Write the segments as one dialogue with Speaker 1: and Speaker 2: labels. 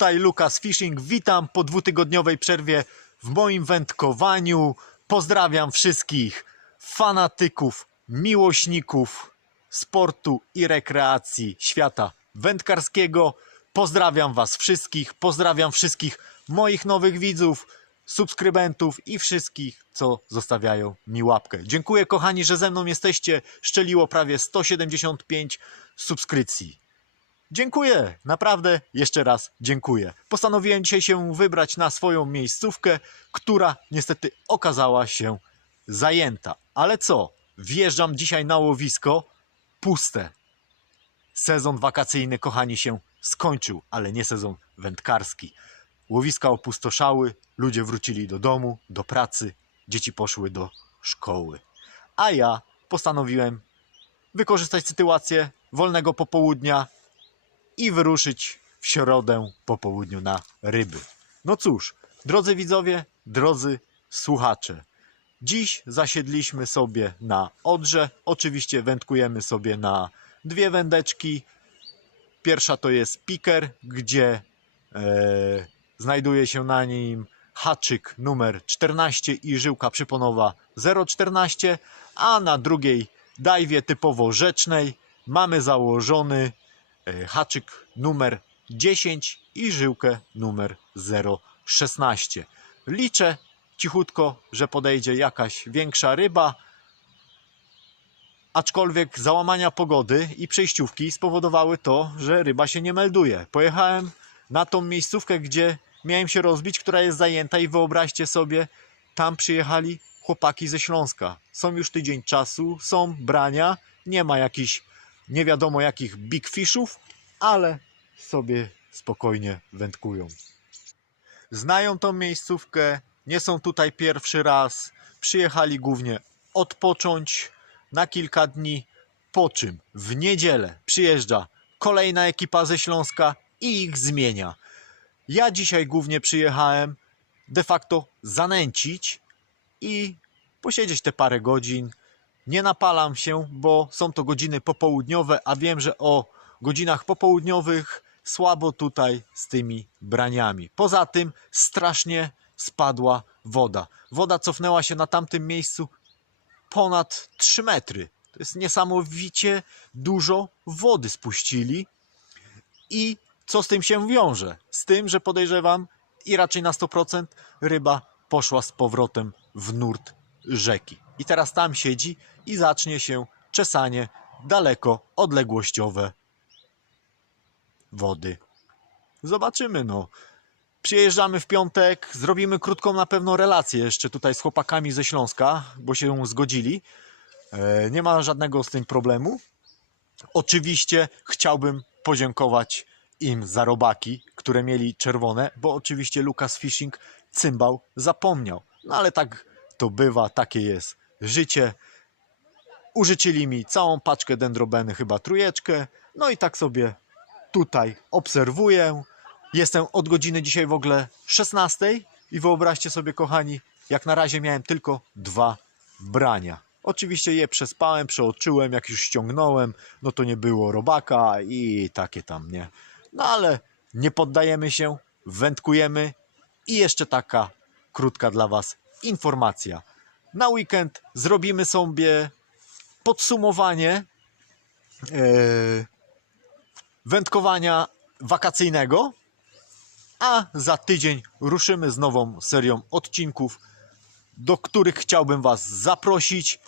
Speaker 1: Tutaj Lukas Fishing. Witam po dwutygodniowej przerwie w moim wędkowaniu. Pozdrawiam wszystkich fanatyków, miłośników sportu i rekreacji świata wędkarskiego. Pozdrawiam Was wszystkich. Pozdrawiam wszystkich moich nowych widzów, subskrybentów i wszystkich, co zostawiają mi łapkę. Dziękuję, kochani, że ze mną jesteście. Szczeliło prawie 175 subskrypcji. Dziękuję, naprawdę jeszcze raz dziękuję. Postanowiłem dzisiaj się wybrać na swoją miejscówkę, która niestety okazała się zajęta. Ale co? Wjeżdżam dzisiaj na łowisko puste. Sezon wakacyjny, kochani, się skończył, ale nie sezon wędkarski. Łowiska opustoszały, ludzie wrócili do domu, do pracy, dzieci poszły do szkoły. A ja postanowiłem wykorzystać sytuację wolnego popołudnia i wyruszyć w środę po południu na ryby. No cóż, drodzy widzowie, drodzy słuchacze, dziś zasiedliśmy sobie na Odrze. Oczywiście wędkujemy sobie na dwie wędeczki. Pierwsza to jest piker, gdzie e, znajduje się na nim haczyk numer 14 i żyłka przyponowa 0,14, a na drugiej dajwie typowo rzecznej mamy założony haczyk numer 10 i żyłkę numer 0,16. Liczę cichutko, że podejdzie jakaś większa ryba, aczkolwiek załamania pogody i przejściówki spowodowały to, że ryba się nie melduje. Pojechałem na tą miejscówkę, gdzie miałem się rozbić, która jest zajęta i wyobraźcie sobie, tam przyjechali chłopaki ze Śląska. Są już tydzień czasu, są brania, nie ma jakichś nie wiadomo jakich big fishów, ale sobie spokojnie wędkują. Znają tą miejscówkę, nie są tutaj pierwszy raz, przyjechali głównie odpocząć na kilka dni, po czym w niedzielę przyjeżdża kolejna ekipa ze Śląska i ich zmienia. Ja dzisiaj głównie przyjechałem de facto zanęcić i posiedzieć te parę godzin. Nie napalam się, bo są to godziny popołudniowe, a wiem, że o godzinach popołudniowych słabo tutaj z tymi braniami. Poza tym strasznie spadła woda. Woda cofnęła się na tamtym miejscu ponad 3 metry. To jest niesamowicie dużo wody spuścili. I co z tym się wiąże? Z tym, że podejrzewam i raczej na 100% ryba poszła z powrotem w nurt rzeki. I teraz tam siedzi i zacznie się czesanie daleko odległościowe wody. Zobaczymy, no. Przyjeżdżamy w piątek, zrobimy krótką na pewno relację jeszcze tutaj z chłopakami ze Śląska, bo się zgodzili. E, Nie ma żadnego z tym problemu. Oczywiście chciałbym podziękować im za robaki, które mieli czerwone, bo oczywiście Lucas Fishing cymbał zapomniał. No ale tak to bywa, takie jest życie. Użyczyli mi całą paczkę dendrobeny, chyba trójeczkę. No i tak sobie tutaj obserwuję. Jestem od godziny dzisiaj w ogóle 16 i wyobraźcie sobie, kochani, jak na razie miałem tylko dwa brania. Oczywiście je przespałem, przeoczyłem, jak już ściągnąłem, no to nie było robaka i takie tam, nie? No ale nie poddajemy się, wędkujemy i jeszcze taka krótka dla Was informacja. Na weekend zrobimy sobie podsumowanie e, wędkowania wakacyjnego, a za tydzień ruszymy z nową serią odcinków, do których chciałbym Was zaprosić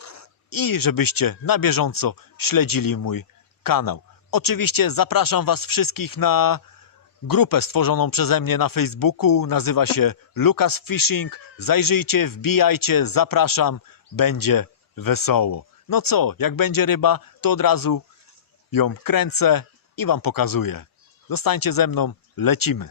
Speaker 1: i żebyście na bieżąco śledzili mój kanał. Oczywiście zapraszam Was wszystkich na grupę stworzoną przeze mnie na Facebooku. Nazywa się Lucas Fishing. Zajrzyjcie, wbijajcie, zapraszam. Będzie wesoło. No co, jak będzie ryba, to od razu ją kręcę i Wam pokazuję. Zostańcie ze mną, lecimy.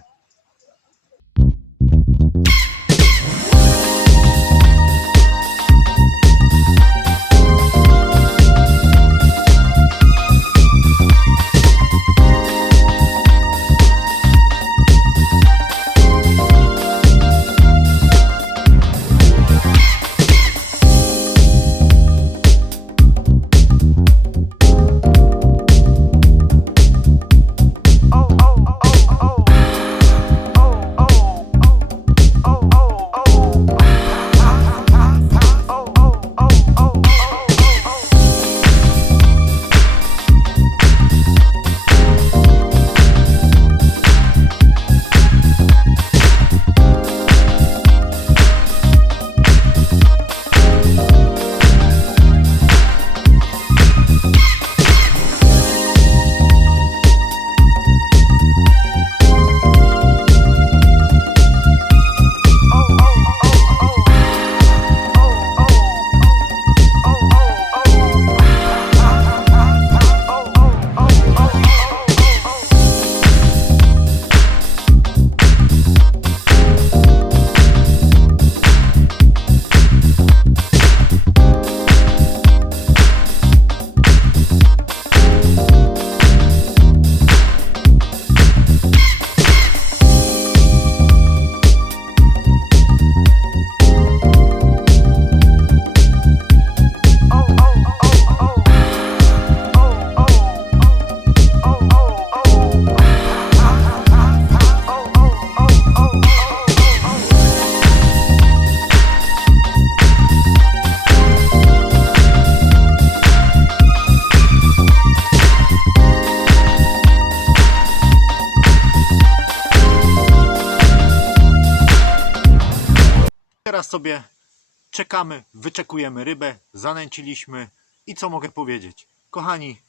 Speaker 1: Sobie czekamy, wyczekujemy rybę, zanęciliśmy i co mogę powiedzieć? Kochani,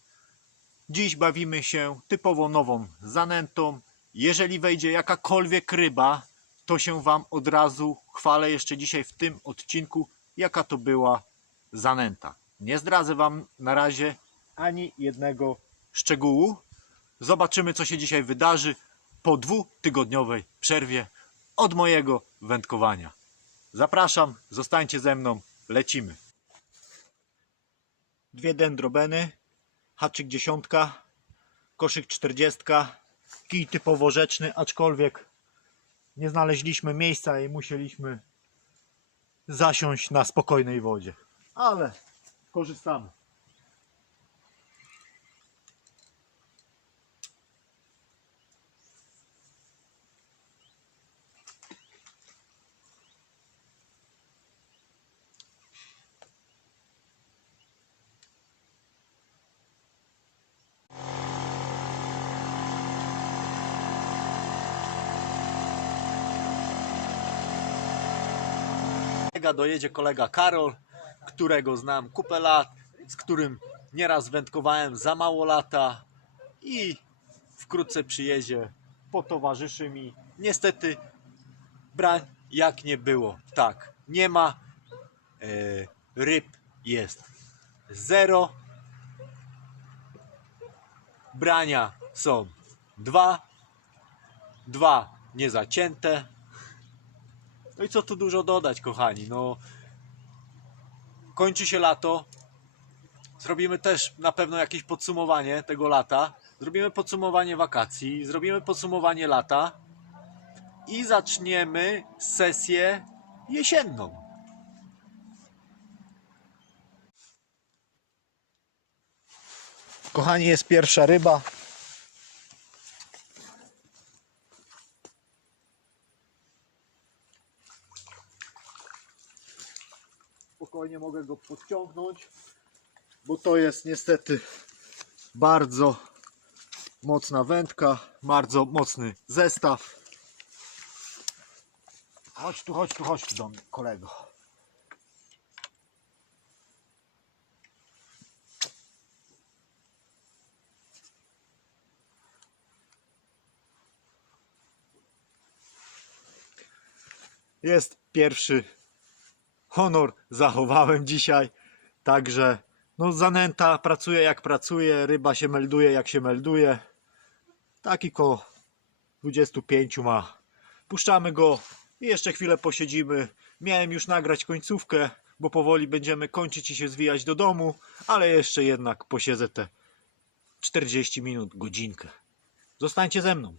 Speaker 1: dziś bawimy się typowo nową zanętą. Jeżeli wejdzie jakakolwiek ryba, to się Wam od razu chwalę jeszcze dzisiaj w tym odcinku, jaka to była zanęta. Nie zdradzę Wam na razie ani jednego szczegółu. Zobaczymy, co się dzisiaj wydarzy po dwutygodniowej przerwie od mojego wędkowania. Zapraszam, zostańcie ze mną, lecimy. Dwie dendrobeny, haczyk dziesiątka, koszyk czterdziestka, kij typowo rzeczny, aczkolwiek nie znaleźliśmy miejsca i musieliśmy zasiąść na spokojnej wodzie. Ale korzystamy. Kolega dojedzie kolega Karol, którego znam kupę lat, z którym nieraz wędkowałem za mało lata i wkrótce przyjedzie, potowarzyszy mi. Niestety brań jak nie było. Tak, nie ma e, ryb, jest zero. Brania są dwa, dwa niezacięte, no i co tu dużo dodać, kochani? No, kończy się lato. Zrobimy też na pewno jakieś podsumowanie tego lata. Zrobimy podsumowanie wakacji, zrobimy podsumowanie lata i zaczniemy sesję jesienną. Kochani, jest pierwsza ryba. Spokojnie mogę go podciągnąć, bo to jest niestety bardzo mocna wędka, bardzo mocny zestaw. Chodź tu, chodź tu, chodź tu do mnie, kolego. Jest pierwszy honor zachowałem dzisiaj. Także no zanęta pracuje jak pracuje, ryba się melduje jak się melduje. Taki koło 25 ma. Puszczamy go i jeszcze chwilę posiedzimy. Miałem już nagrać końcówkę, bo powoli będziemy kończyć i się zwijać do domu, ale jeszcze jednak posiedzę te 40 minut, godzinkę. Zostańcie ze mną.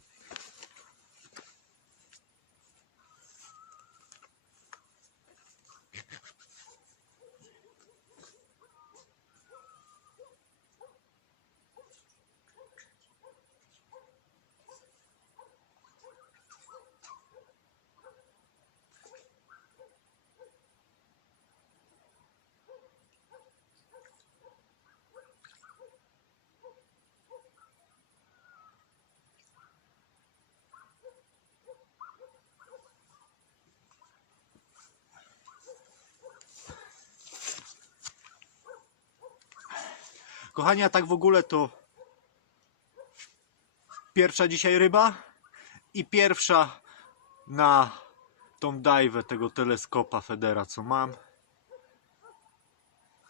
Speaker 1: Kochani, a tak w ogóle to pierwsza dzisiaj ryba i pierwsza na tą dajwę tego teleskopa Federa, co mam.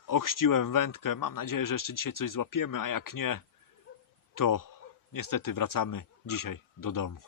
Speaker 1: Ochrzciłem wędkę. Mam nadzieję, że jeszcze dzisiaj coś złapiemy, a jak nie, to niestety wracamy dzisiaj do domu.